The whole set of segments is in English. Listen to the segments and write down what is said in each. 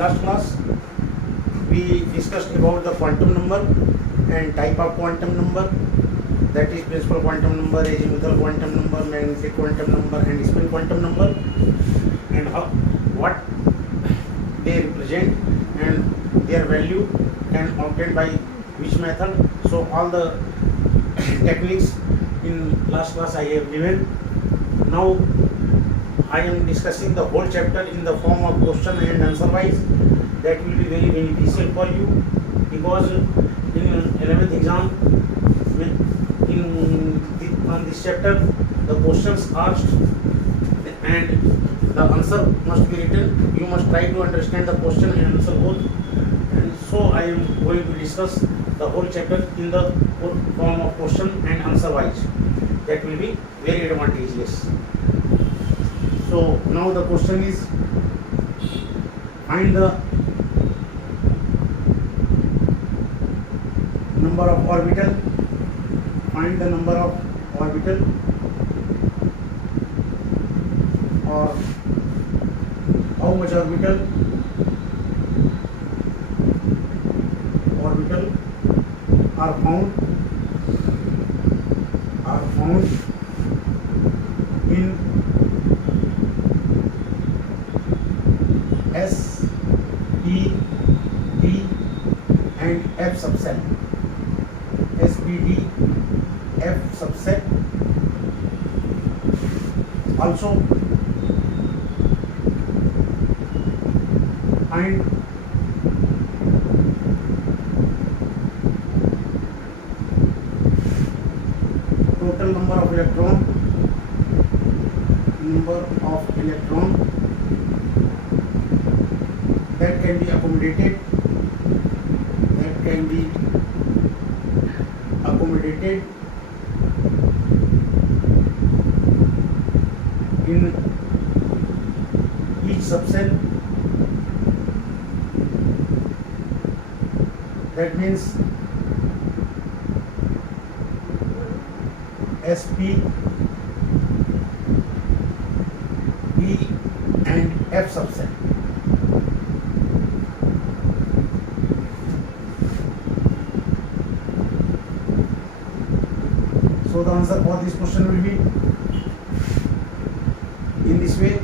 last class we discussed about the quantum number and type of quantum number, that is principal quantum number, azimuthal quantum number, magnetic quantum number and spin quantum number, and what they represent and their value can obtained by which method. So all the techniques in last class I have given. Now I am discussing the whole chapter in the form of question and answer wise. That will be very beneficial for you, because in 11th exam on this chapter the questions asked and the answer must be written. You must try to understand the question and answer both, and so I am going to discuss the whole chapter in the form of question and answer wise. That will be very advantageous. So now the question is, find the number of orbital, find the number of orbital or how much orbital are found in S, P, D and F subset. S, P, D, F subset. Also find total number of electron that can be accommodated in each subcell. That means SP, E and F subset. So the answer for this question will be in this way.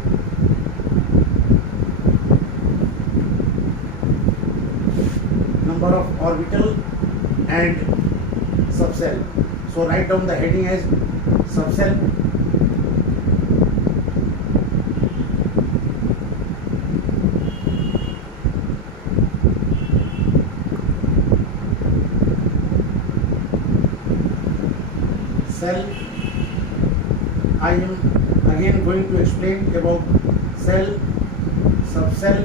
Number of orbital and subcell. So write down the heading as subcell. Cell. I am again going to explain about cell, subcell,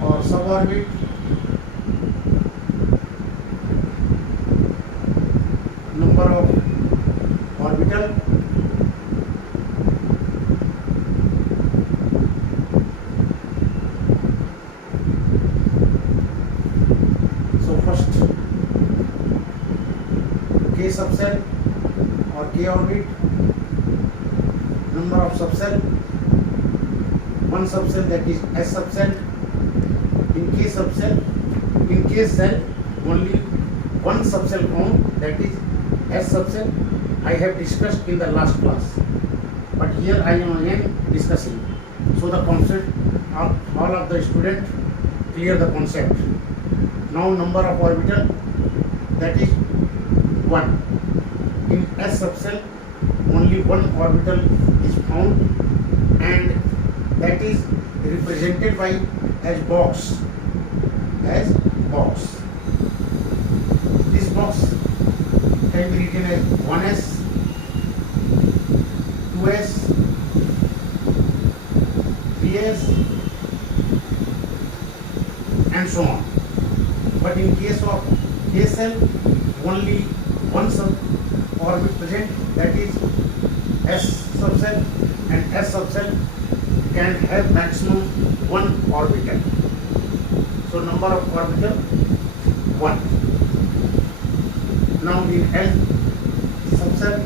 or suborbit, number of orbital, so first K subcell or K orbit, number of subcell, one subcell, that is S subcell. In K cell only one subcell found, that is S subcell. I have discussed in the last class, but here I am again discussing. So the concept of all of the students clear the concept. Now number of orbital, that is 1. In S subcell only one orbital is found, and that is represented by as box. This box can be written as 1s, 2s, 3s and so on. But in case of K cell only one sub-orbit present, that is S subcell, and S subcell can have maximum one orbital. So number of orbital 1. Now in L subcell,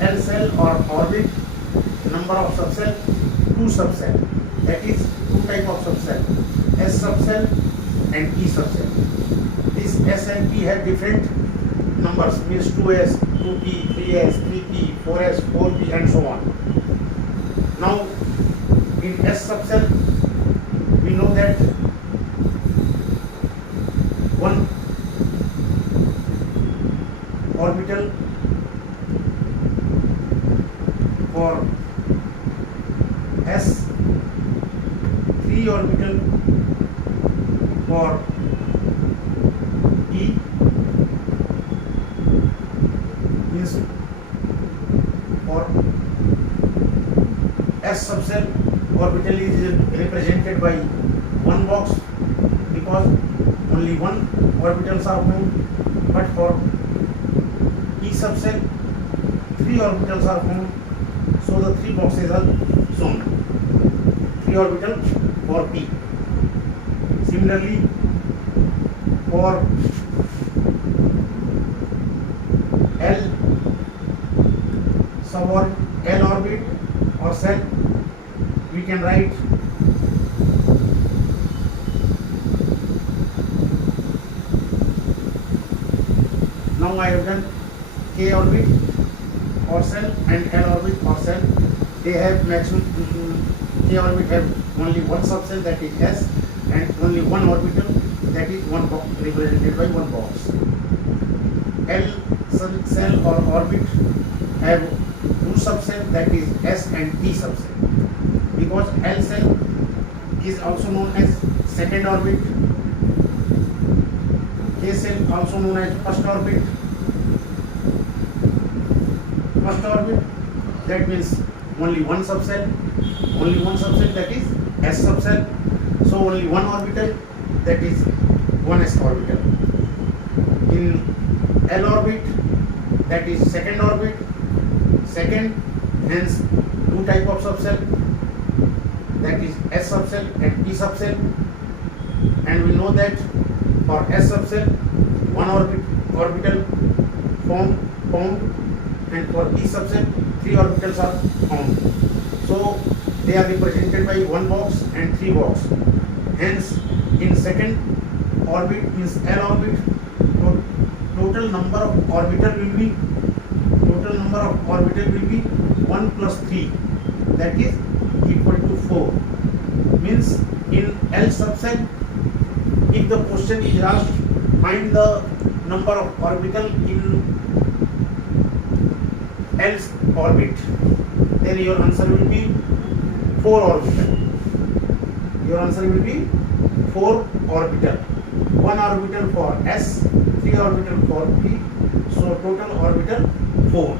L cell or orbit, number of subcell, 2 subcell. That is 2 type of subcell, S subcell and E subcell. This S and P have different numbers, means 2S, 2P, 3S, 3P, 4S, 4P and so on. Now in S subcell we know that one orbital for S, 3 orbital for E, means for S subcell orbital is represented by one box because only one orbitals are found, but for E subcell 3 orbitals are found, so the 3 boxes are shown. 3 orbital for P. Similarly, for L suborbit, L orbit or cell, we can write now I have done K orbit or cell and L orbit or cell. They have maximum, K orbit have only one subcell, that is S, and only one orbital, that is one box, represented by one box. L cell or orbit have 2 subcell, that is S and P subcell. Because L cell is also known as second orbit, K cell also known as first orbit. First orbit, that means only one subcell, that is S subcell. So only one orbital, that is one S orbital. In L orbit, that is second orbit, second, hence 2 type of subcell, that is S subcell and P subcell. And we know that for S subcell one orbital formed, and for P subcell 3 orbitals are found. So they are represented by one box and 3 box. Hence in second orbit, means L orbit, total number of orbital will be 1 plus 3, that is equal to 4. Means in L subcell, if the question is asked find the number of orbital in L orbit, then your answer will be 4 orbital. Your answer will be 4 orbital. 1 orbital for S, 3 orbital for P, so total orbital 4.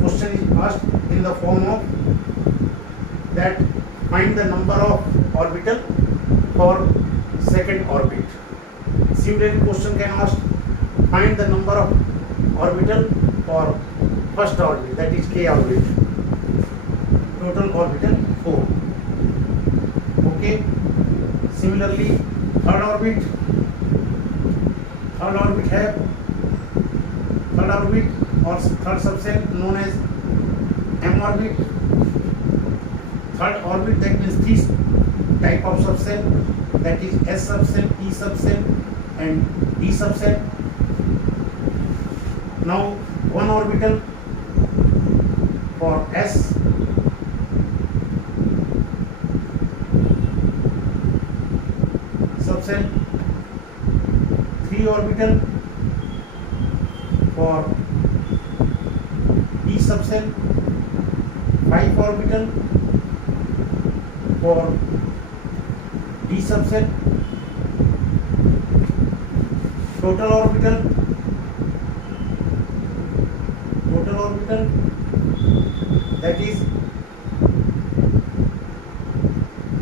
Question is asked in the form of that find the number of orbital for second orbit. Similarly, question can ask find the number of orbital for first orbit, that is K orbit. Total orbital 4. Okay. Similarly, third orbit or third subcell known as M orbit. Third orbit, that means 3 type of subcell, that is S subcell, P subcell and D subcell. Now one orbital for S, subcell, 3 orbital for D subcell, 5 orbital for D subcell. Total orbital that is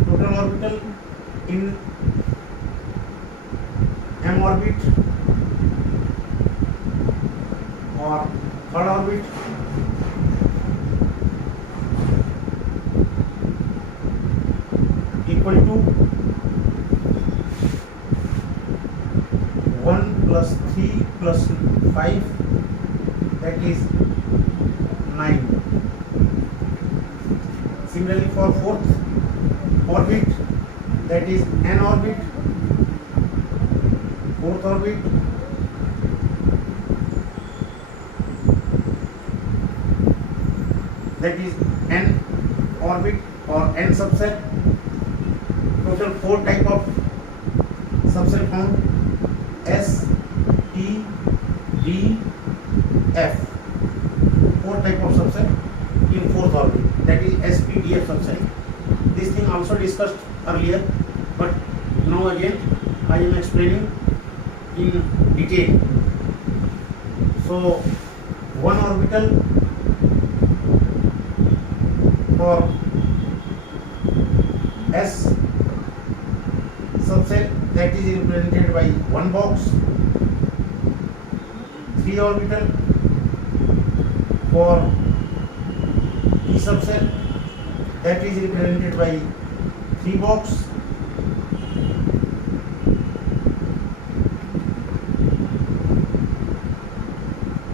total orbital in M orbit or third orbit equal to 1 plus 3 plus 5, that is 9. Similarly, for fourth orbit, that is n orbit, fourth orbit, that is n orbit or n subset. Total 4 type of subset found: S, T, D, F. 4 type of subset in fourth orbit, that is S, P, D, F subset. This thing also discussed earlier, but now again I am explaining in detail. So one orbital for S subset, that is represented by one box. 3 orbital for E subset, that is represented by 3 box.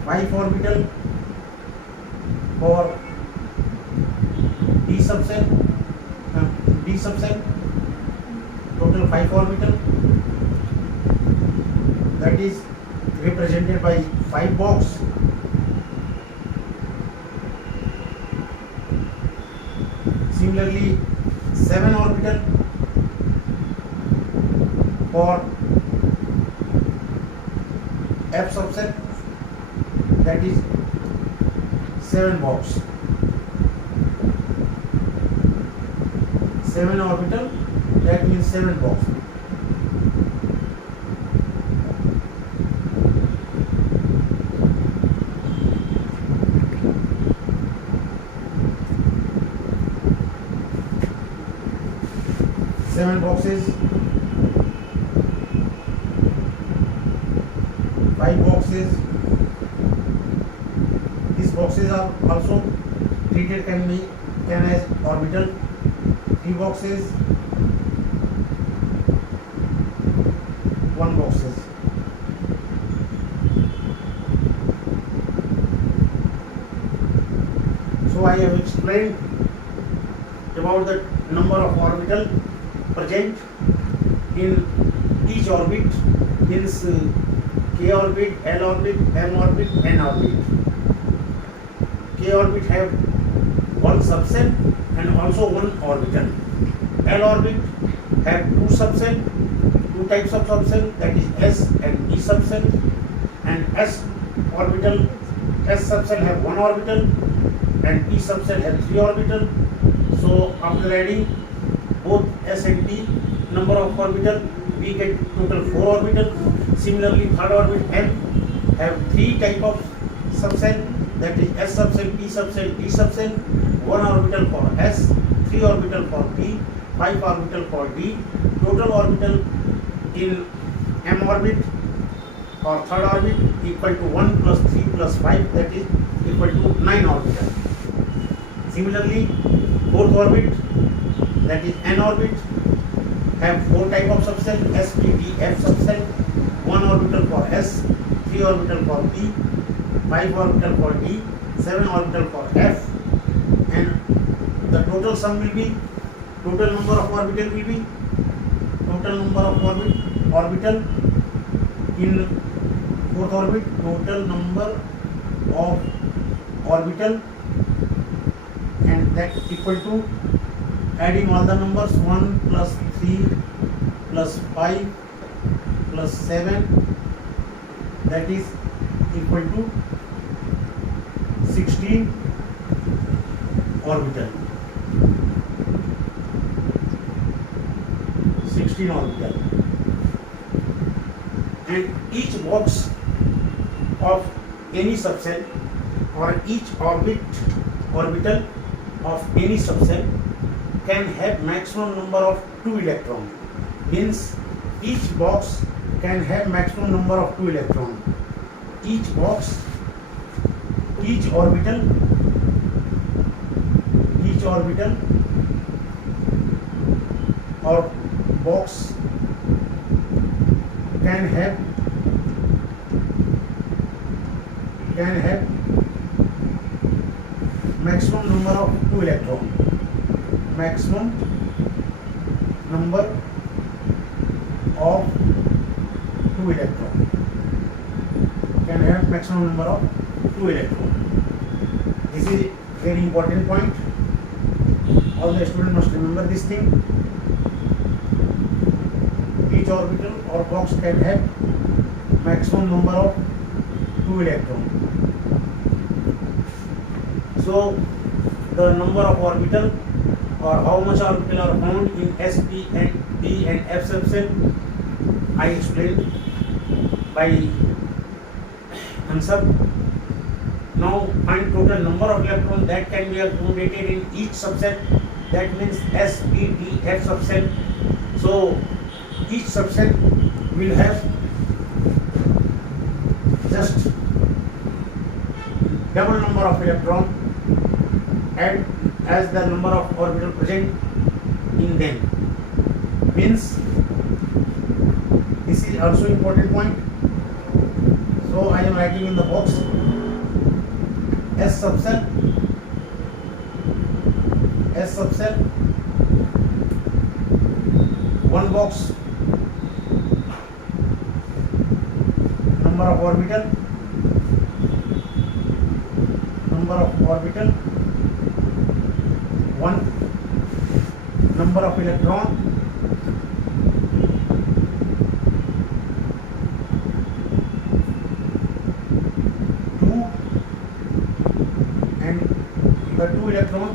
5 orbital for D subset, total 5 orbital, that is represented by 5 box. Similarly, 7 orbital for F subset, that is 7 box. 7 orbital, that means 7 box. Seven boxes, 5 boxes. These boxes are also treated can as orbital. 3 boxes, 1 boxes. So I have explained about the number of orbital present in each orbit, means K orbit, L orbit, M orbit, N orbit. K orbit have one subset and also one orbital. L orbit have 2 subset, 2 types of subset, that is S and E subset, and S subset have 1 orbital and E subset have 3 orbital. So after adding both S and T number of orbital, we get total 4 orbital. Similarly, third orbit M have 3 type of subset, that is S subset, P subset, D subset. 1 orbital for S, 3 orbital for P, 5 orbital for D. Total orbital in M orbit or third orbit equal to 1 plus 3 plus 5, that is equal to 9 orbital. Similarly, fourth orbit, that is N orbit, have 4 type of subset: S, P, D, F subset. 1 orbital for S, 3 orbital for P, 5 orbital for D, 7 orbital for F, and the total sum will be, total number of orbital will be, total number of orbital in fourth orbit, total number of orbital, and that equal to, adding all the numbers, 1 plus 3 plus 5 plus 7, that is equal to 16 orbital. 16 orbital. And each box of any subset or each orbital of any subset can have maximum number of 2 electrons. Means each box can have maximum number of 2 electrons. Each box, each orbital or box can have maximum number of 2 electrons. maximum number of two electron. Can have maximum number of two electron. This is very important point. All the students must remember this thing. Each orbital or box can have maximum number of two electrons. So the number of orbital or how much orbital are found in S, P and D and F subset I explained by answer. Now find total number of electrons that can be accommodated in each subset. That means S, P, D, F subset. So each subset will have just double number of electron and as the number of orbital present in them. Means this is also important point. So I am writing in the box S subset, one box, number of orbital, one, number of electron, two, and the two electron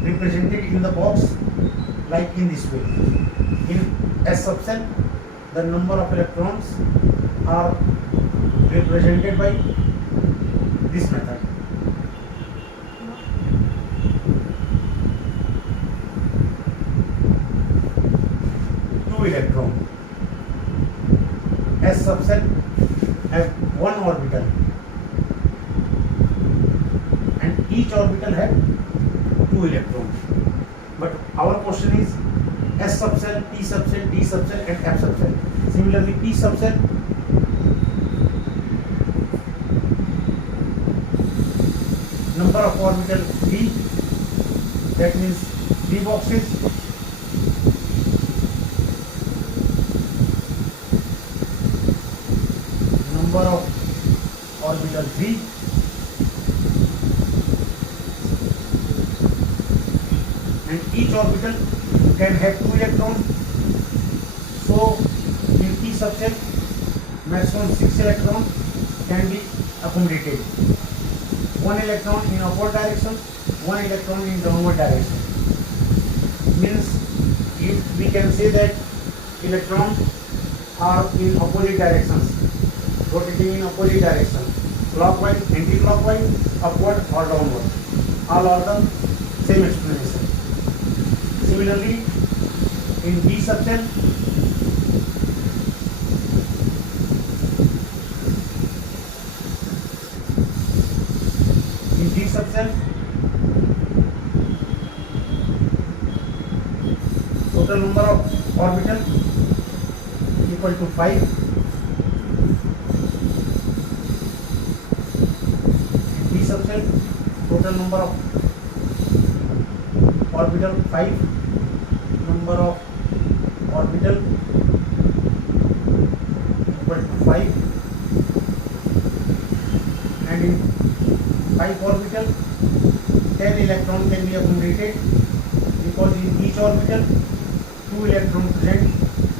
represented in the box like in this way. In S subset, the number of electrons are represented by this method. Two electron. S subset have one orbital and each orbital have two electrons. But our question is S subset, P subset, D subset and F subset. Similarly, P subset number of orbital 3, that means 3 boxes. Number of orbital 3, and each orbital can have 2 electrons. So in P subset maximum 6 electrons can be accommodated. 1 electron in upward direction, 1 electron in downward direction. Means if we can say that electrons are in opposite directions, rotating in opposite direction, clockwise, anti-clockwise, upward or downward. All are the same explanation. Similarly, in B subset, total number of orbital equal to 5. B subset, total number of orbital 5, number of orbital equal to 5, and in 5 orbital 10 electron can be accommodated because in each orbital 2 electrons present,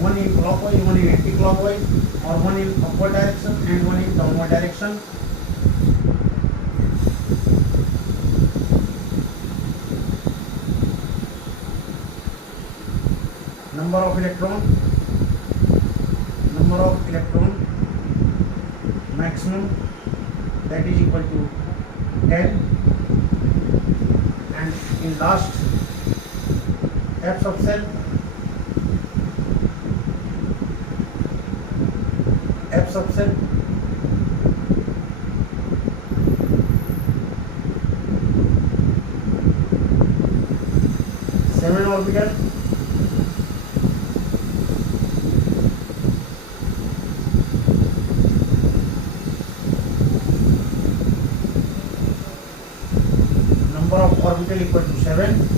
one in clockwise, one in anti-clockwise, or one in upward direction and one in downward direction. Number of electron maximum, that is equal to 10, and in last F subset, seven orbital, number of orbital equal to 7,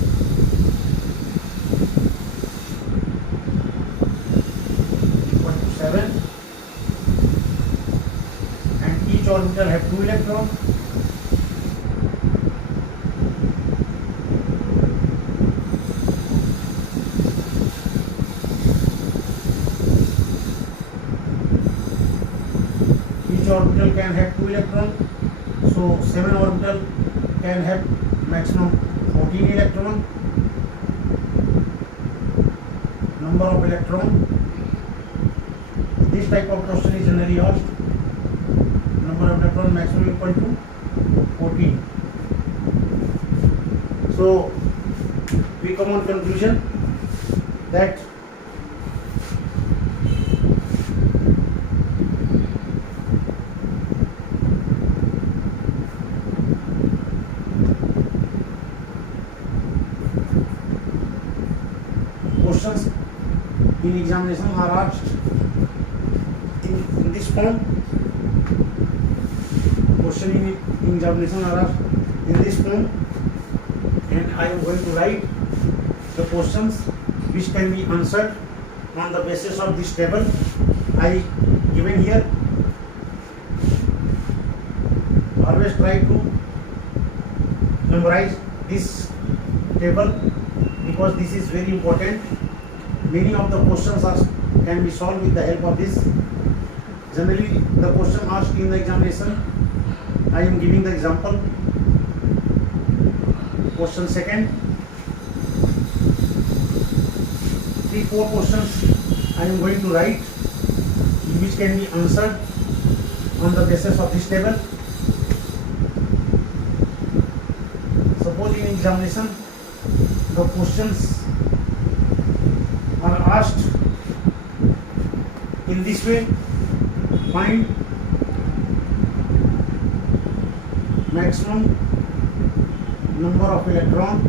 orbital have 2 electrons. Each orbital can have 2 electrons. So 7 orbital can have maximum 14 electrons. Number of electrons. This type of question is generally asked. Number of electrons maximum equal to 14. So we come on conclusion that questions in examination are asked in this form. Question in examination are asked in this form, and I am going to write the questions which can be answered on the basis of this table I given here. Always try to memorize this table because this is very important. Many of the questions can be solved with the help of this. Generally, the question asked in the examination, I am giving the example. Question second, 3-4 questions I am going to write which can be answered on the basis of this table. Suppose in examination the questions are asked in this way: find maximum number of electrons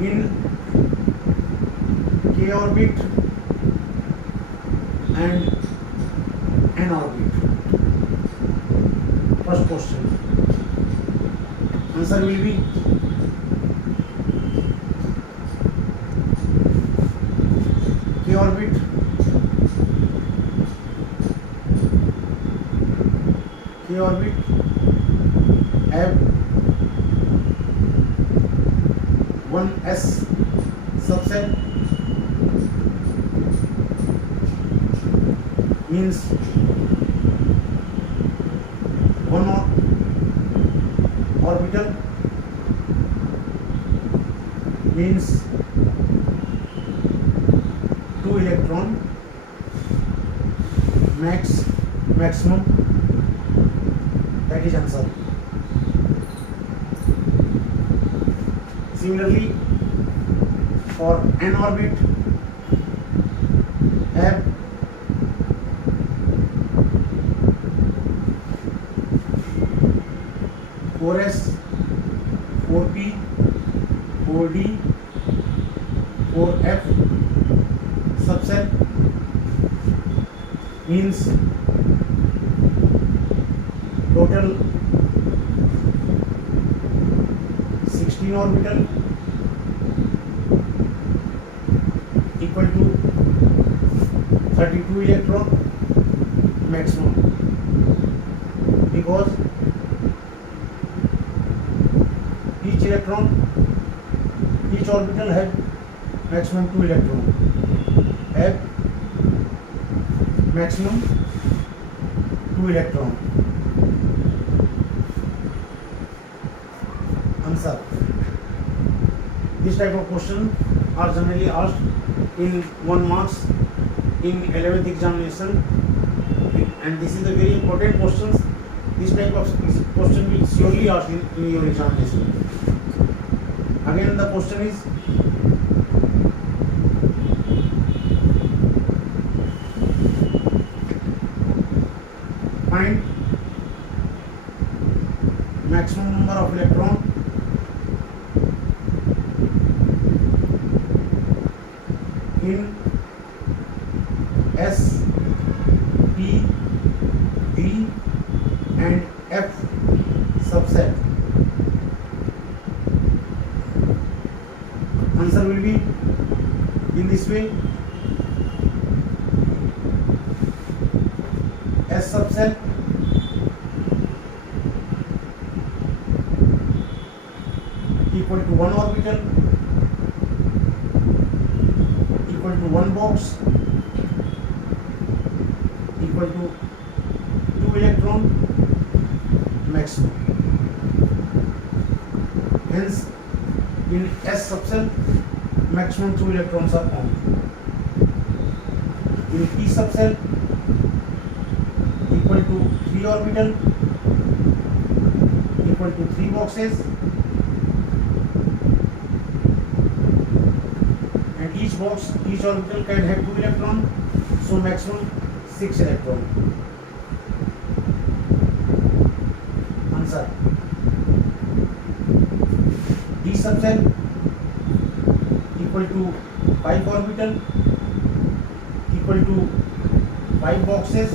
in k orbit and n orbit. First question. Answer will be k orbit have 1s subset, means one orbital means 2 electron maximum. That is answer. Similarly, for n orbit have 4s, 4p, 4d, 4f subset, means total 16 orbital equal to 32 electron maximum, because each orbital have maximum 2 electron, have maximum 2 electron. Answer. This type of question are generally asked in 1 marks in 11th examination, and this is a very important question. This type of question will surely asked in your examination. Again, the question is find maximum number of electron in S, P, D and F subset. Answer will be in this way: S subcell equal to one orbital equal to one box equal to two electron maximum. Hence, in S subcell, maximum two electrons are found. In P subcell, equal to three orbital equal to three boxes, and each orbital can have two electrons, so maximum six electrons. Answer. D subcell equal to 5 orbital equal to 5 boxes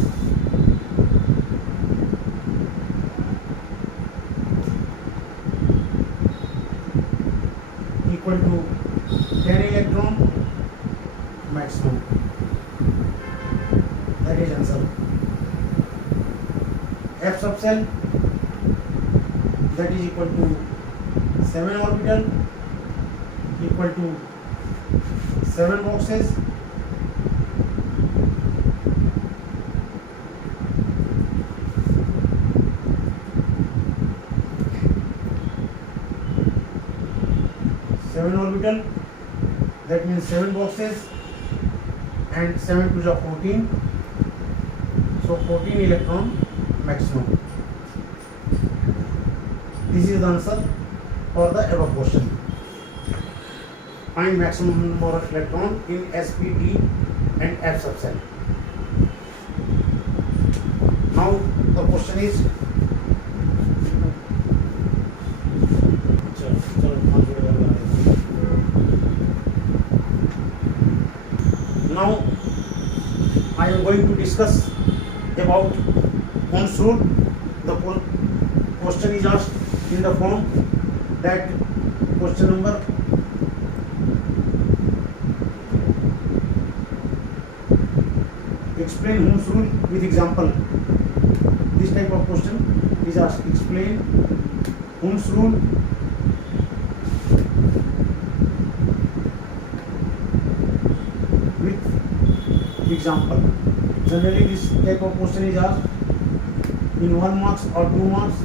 equal to 10 electron maximum. That is answer. F subcell, that is equal to 7 orbital equal to 7 boxes that means 7 boxes and 7 to the 14, so 14 electron maximum. This is the answer for the above question. Find maximum number of electron in SPD and F subcell. Now the question is, now I am going to discuss about Ohm's rule. The question is asked in the form that question number explain Ohm's rule with example. This type of question is asked. Explain Ohm's rule with example. Generally this type of question is asked in 1 marks or 2 marks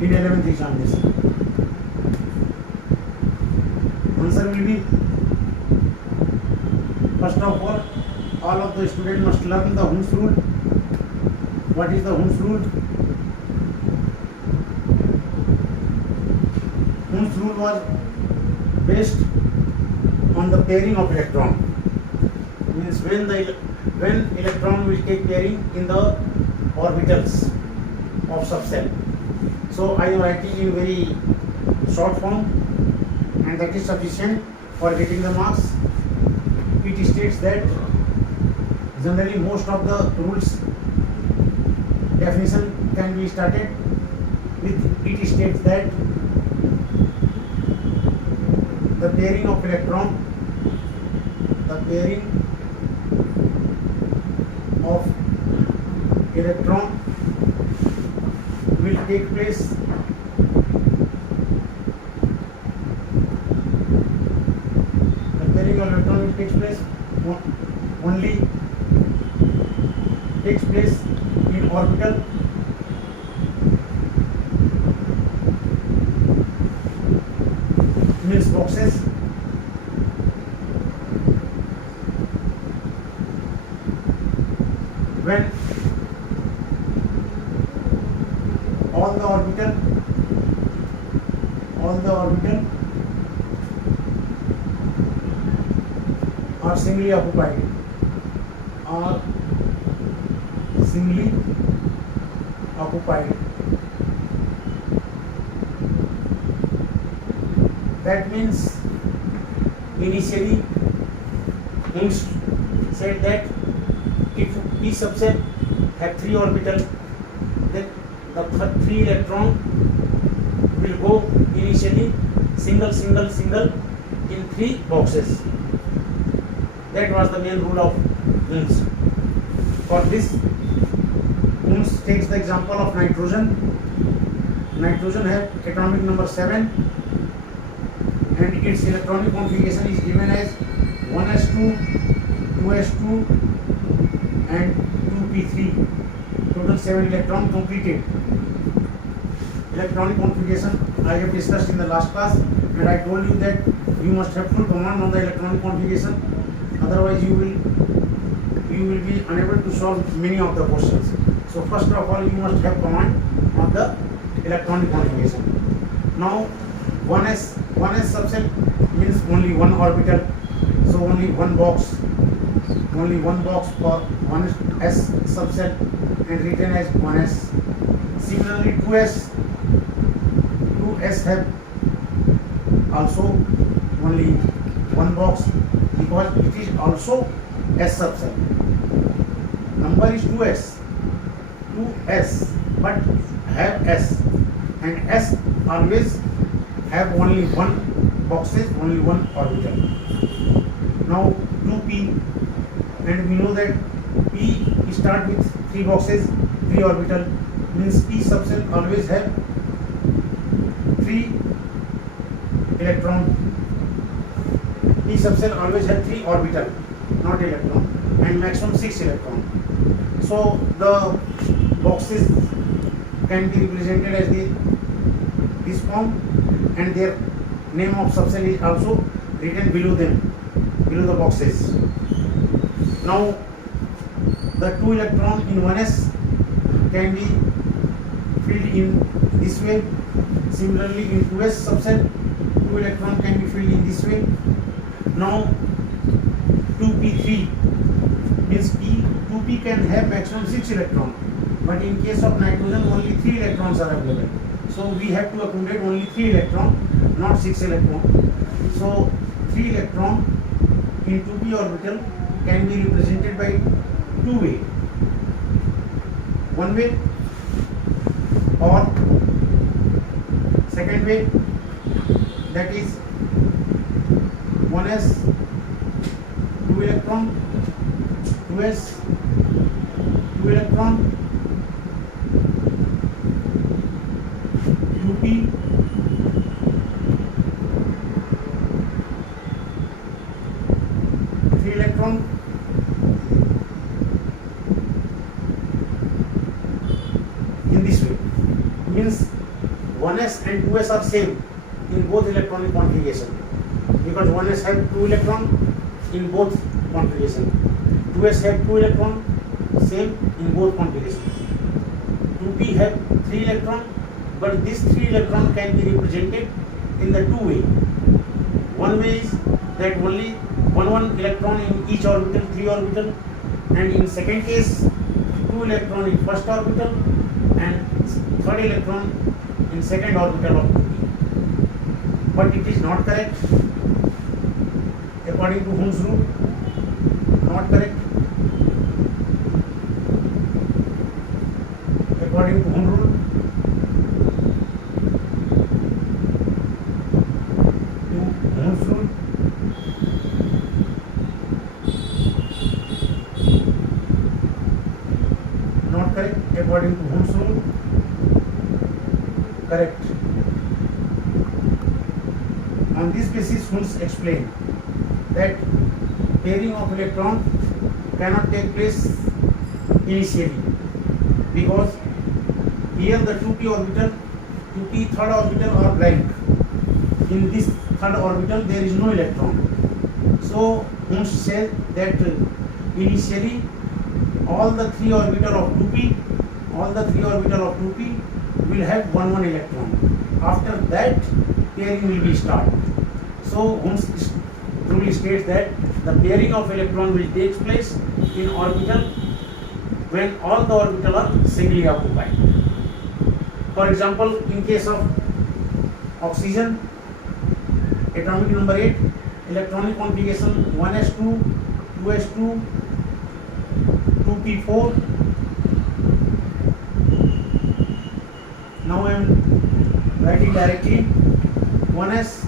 in 11th examination. Answer will be, first of all of the students must learn the Ohm's rule. What is the Ohm's rule? Ohm's rule was based on the pairing of electron. Means when electron will take pairing in the orbitals of subcell. So I am writing in very short form, and that is sufficient for getting the marks. It states that generally most of the rules definition can be started with, it states that the pairing of electron will take place only takes place in orbital means boxes when all the orbital are singly occupied. That means initially Ohm's said that if P subset have 3 orbitals, then the 3 electron will go initially single in 3 boxes. That was the main rule of Ohm's. For this, Holmes takes the example of nitrogen. Nitrogen has atomic number 7 and its electronic configuration is given as 1s2, 2s2 and 2p3. Total 7 electron completed. Electronic configuration I have discussed in the last class, and I told you that you must have full command on the electronic configuration, otherwise you will be unable to solve many of the questions. So first of all, you must have command on the electronic configuration. Now 1s subset means only one orbital, so only one box for 1s subset and written as 1s. Similarly 2s have also only one box because it is also S subset. Number is 2s but have S, and S always have only one boxes, only one orbital. Now 2p, and we know that p start with 3 boxes, 3 orbital, means p subset always have 3 electron. P subset always have 3 orbital, not electron, and maximum 6 electron. So the boxes can be represented as this form, and their name of subset is also written below them, below the boxes. Now the 2 electron in 1s can be filled in this way. Similarly in 2s subset, 2 electron can be filled in this way. Now 2p3 means 2p can have maximum 6 electron, but in case of nitrogen only 3 electrons are available. So we have to accommodate only 3 electron, not 6 electron. So 3 electron in 2p orbital can be represented by 2 ways. One way or second way, that is 1s 2 electron, 2s 2 electron, 2p 3 electron, in this way. Means 1s and 2s are same in both electronic configuration, because 1s have 2 electron in both configuration, 2s have 2 electron same in both configuration. 2p have 3 electron, but this 3 electron can be represented in the 2 way. One way is that only one electron in each orbital, 3 orbital, and in second case 2 electron in first orbital and 3rd electron in second orbital of 2p. But it is not correct according to Hund's rule. Not correct according to Hund's rule. Hund's rule. Not correct according to Hund's rule. Correct. On this basis, Hund's explained that pairing of electron cannot take place initially, because here the 2p orbital, 2p third orbital are blank. In this third orbital there is no electron. So Hund's said that initially all the 3 orbital of 2p will have one electron. After that pairing will be started. So Hund's truly states that the pairing of electron will take place in orbital when all the orbital are singly occupied. For example, in case of oxygen, atomic number 8, electronic configuration 1s2, 2s2, 2p4. Now I am writing directly 1s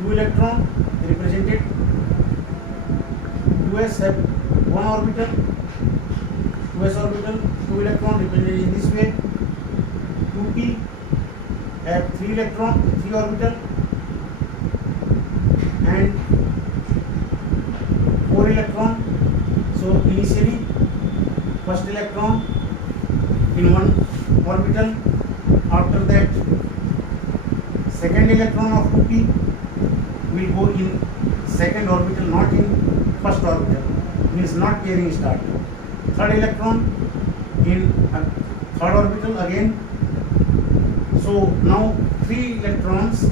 2 electron represented, 2s have 1 orbital, 2s orbital, 2 electron represented in this way. 2p have 3 electron, 3 orbital, and 4 electron. So initially first electron in one orbital, after that second electron of 2p will go in second orbital, not in first orbital, means not pairing start. Third electron in third orbital again. So now 3 electrons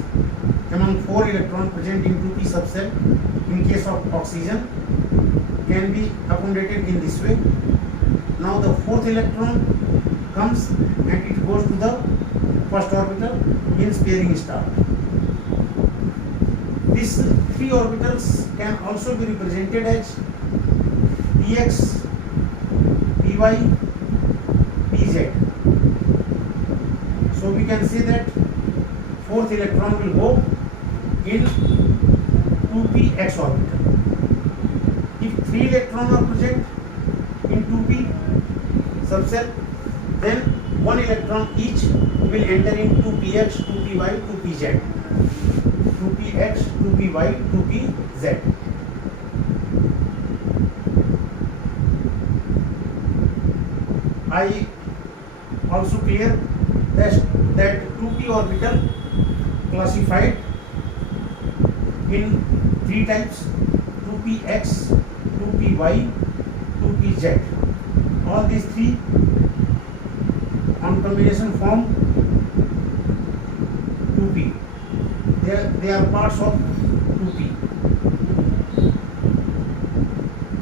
among 4 electrons present in 2p subcell in case of oxygen can be accommodated in this way. Now the fourth electron comes and it goes to the first orbital, means pairing start. These 3 orbitals can also be represented as px, py, pz. So we can say that fourth electron will go in 2px orbital. If 3 electrons are present in 2p subcell, then 1 electron each will enter in 2px, 2py, 2pz. 2px, 2py, 2pz. I also clear that 2p orbital classified in 3 types: 2px, 2py, 2pz. All these 3 on combination form 2p. They are parts of 2p.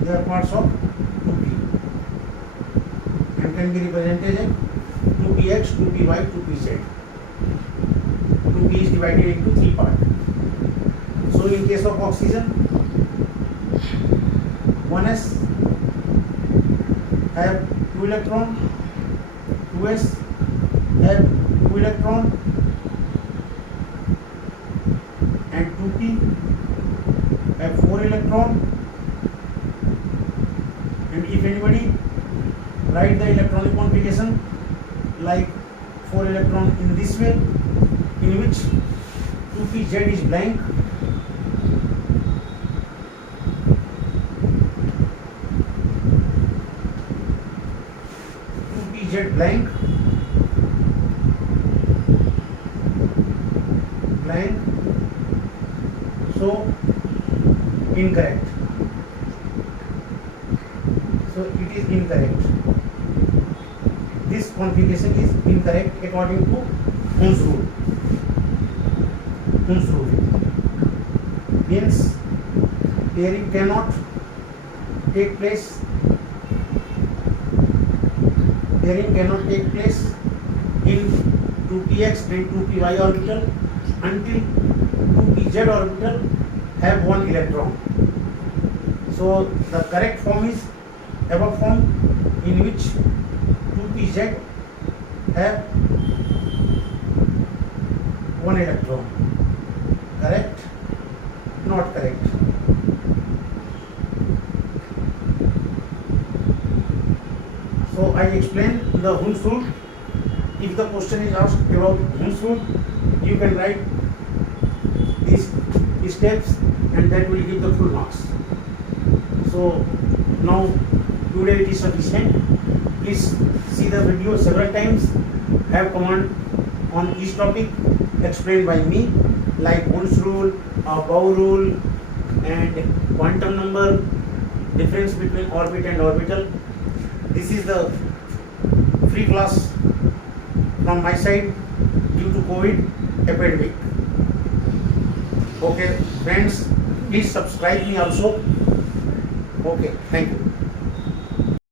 They are parts of 2p and can be represented as 2px, 2py, 2pz. 2p is divided into 3 parts. So in case of oxygen, 1s have 2 electron, 2s have 2 electron, and 2p have 4 electron. And if anybody write the electronic configuration like 4 electron in this way, in which 2pz is blank, 2pz blank, so incorrect. So it is incorrect. This configuration is incorrect according to Hund's rule. Hund's rule means pairing cannot take place. Pairing cannot take place in 2px and 2py orbital until 2pz orbital have 1 electron. So the correct form is above form, in which 2pz have 1 electron. Correct? Not correct. So I explain the Hund's rule. If the question is asked about Hund's rule, you can write these steps and that will give the full marks. So now today it is sufficient. Please see the video several times. Have command on each topic explained by me, like Hund's rule, Bow rule, and quantum number, difference between orbit and orbital. This is the free class from my side due to COVID epidemic. Okay, friends, please subscribe me also. Okay, thank you.